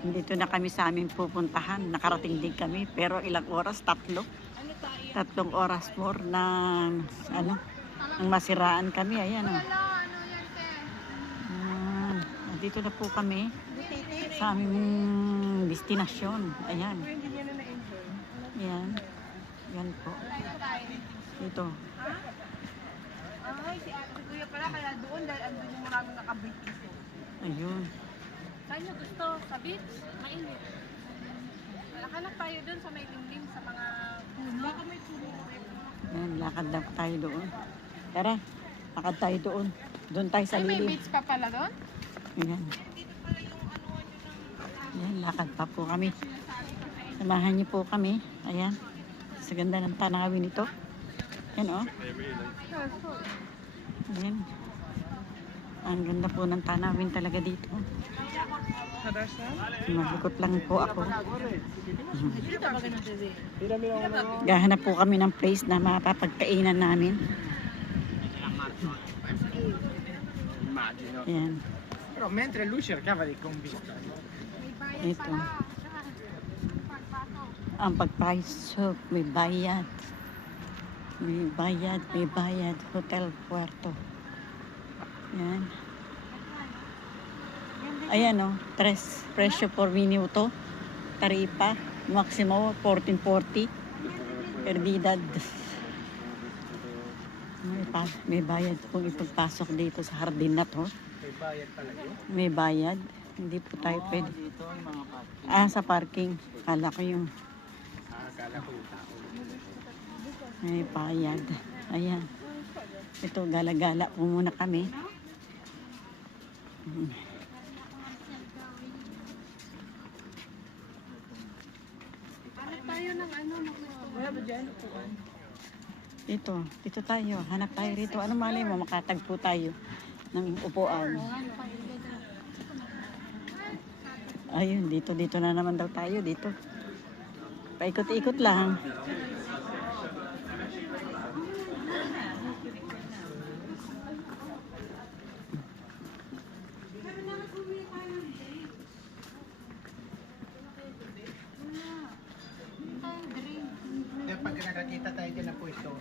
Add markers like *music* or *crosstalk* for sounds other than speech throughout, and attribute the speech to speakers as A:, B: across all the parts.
A: Dito na kami sa aming pupuntahan. Nakarating din kami. Pero ilang oras? Tatlo. Tatlong oras more na ano, ang masiraan kami. Ayan o.
B: Ano te?
A: Ayan. Dito na po kami sa aming destinasyon. Ayan. Ayan. Yan po. Dito.
B: Ay, si Ate Kuya pala, kaya doon dahil andun yung maraming nakabit.
A: Ayun.
B: Saan nyo gusto? Sa beach? Mainit. Hanap tayo doon sa may limlim sa mga puno. Baka may puno.
A: Ayan, lakad lang tayo doon. Tara, lakad tayo doon. Doon tayo sa
B: Ay, may
A: lilim.
B: beach pa pala doon?
A: Ayan. Ayan, lakad pa po kami. Samahan niyo po kami. Ayan. Sa ganda ng tanawin nito. Ayan o. Oh. Ayan. Ang ganda po ng tanawin talaga dito. Malikot lang po ako.
B: Teze?
A: Gahanap po kami ng place na mapapagkainan namin. Ayan.
C: Però mentre lui cercava di
B: bayad
A: Ito. Ang pagpasok, may bayad. May bayad, may bayad. Hotel Puerto. Yan. Ayan o, tres presyo por minuto. Taripa, maximo 1440. Perdidad. May, pa, may bayad kung ipagpasok dito sa hardin na to.
C: may bayad talaga.
A: May bayad. Hindi po tayo pwede.
C: Dito yung mga parking.
A: Ah, sa parking. Kala ko yung
C: Ah, ko yung tao.
A: May bayad. Ayan. Ito, gala-gala po muna kami. Mm.
B: Hanap tayo ng ano, ng gusto. Wala ba dyan?
A: Dito, dito tayo. Hanap tayo rito. Ano malay mo, makatagpo tayo ng upuan. Ayun, dito, dito na naman daw tayo. Dito. Paikot-ikot lang.
C: Pag nakakita tayo dyan na pwesto,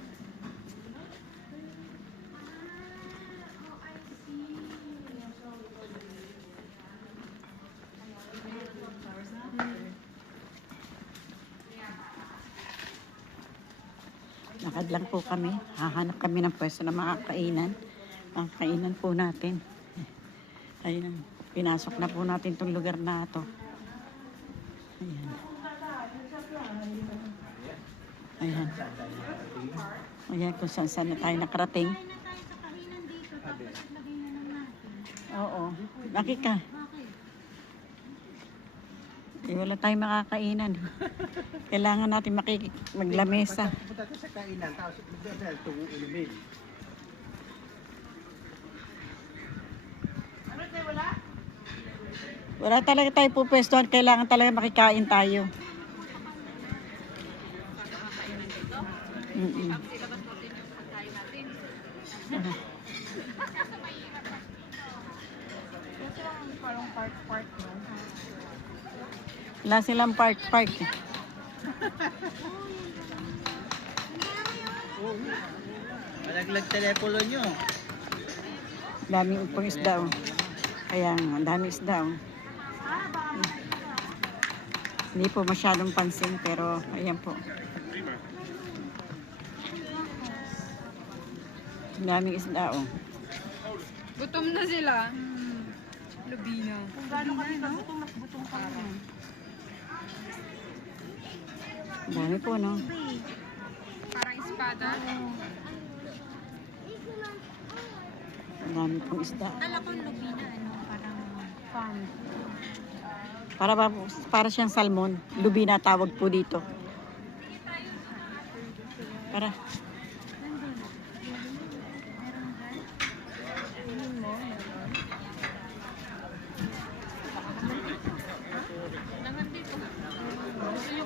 A: Lakad lang po kami. Hahanap kami ng pwesto na makakainan. Makakainan po natin. Ayun. Pinasok na po natin itong lugar na to. Ayan. Ayan. Ayan kung saan saan na tayo nakarating. Oo. Bakit ka? Eh, wala tayong makakainan. Kailangan natin makik maglamesa.
C: punta tayo sa kainan, tapos magdadal tungo inumin.
A: Wala talaga tayo pupwestuhan. Kailangan talaga makikain tayo. Mm-mm. *laughs*
B: Parang park-park, no?
A: Wala silang park-park. eh.
C: Malaglag telepono nyo.
A: Daming upang isda. Oh. Kaya nga, ang dami isda. Oh. Hindi po masyadong pansin pero ayan po. Daming isda. Oh.
B: Gutom na sila. Lubina. Kung gaano kami kagutom, mas gutom kami.
A: Ang dami po, no?
B: Parang espada.
A: Ang dami pong isda.
B: Kala ko lubina, ano, parang farm.
A: Para, ba, para siyang salmon. Lubina tawag po dito. Para.
B: Nangan dito. Gusto nyo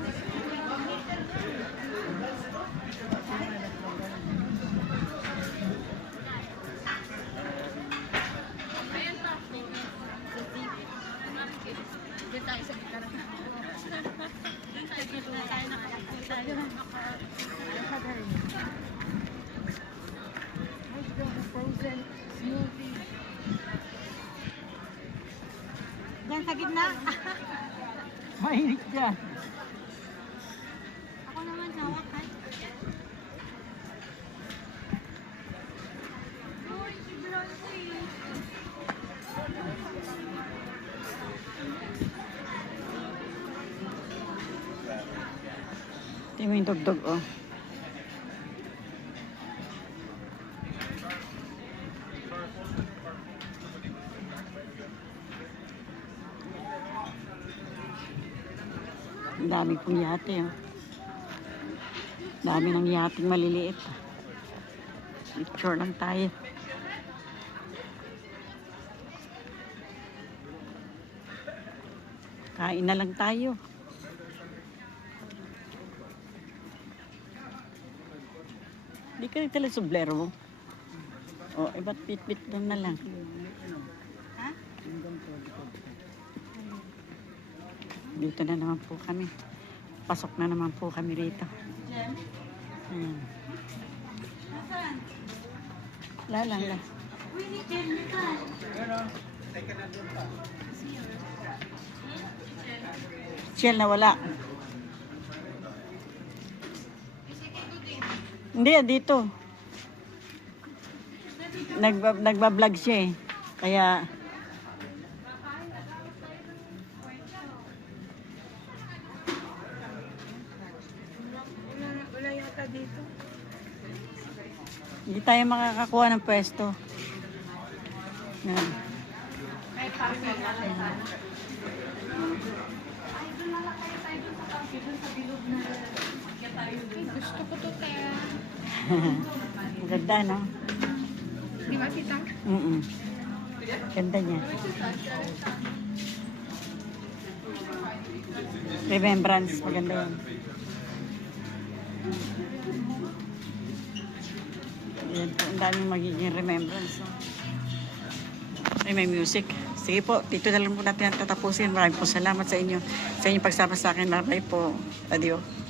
B: Diyan sa gitna.
C: Mainit dyan.
A: Ito yung dugdog, oh. Ang dami pong yate, oh. Dami ng yating maliliit. Picture lang tayo. Kain na lang tayo. Di ka rin talaga sublero mo. O, oh, iba't bit-bit doon na lang. Ha? Dito na naman po kami. Pasok na naman po kami rito. Ayan. Wala lang lang.
C: Pero, teka na doon pa.
A: Shell na wala. Hindi, dito. Nagba, nagbablog siya eh. Kaya,
B: dito.
A: hindi tayo makakakuha ng pwesto. Yan.
B: Gusto ko to *laughs*
A: Maganda, no?
B: Di ba, tita?
A: Mm Ganda niya. Remembrance, maganda yan. Yan po, ang daming magiging remembrance. No? Ay, may music. Sige po, dito na lang po natin ang tatapusin. Maraming po salamat sa inyo. Sa inyong pagsama sa akin. Maraming po. Adios.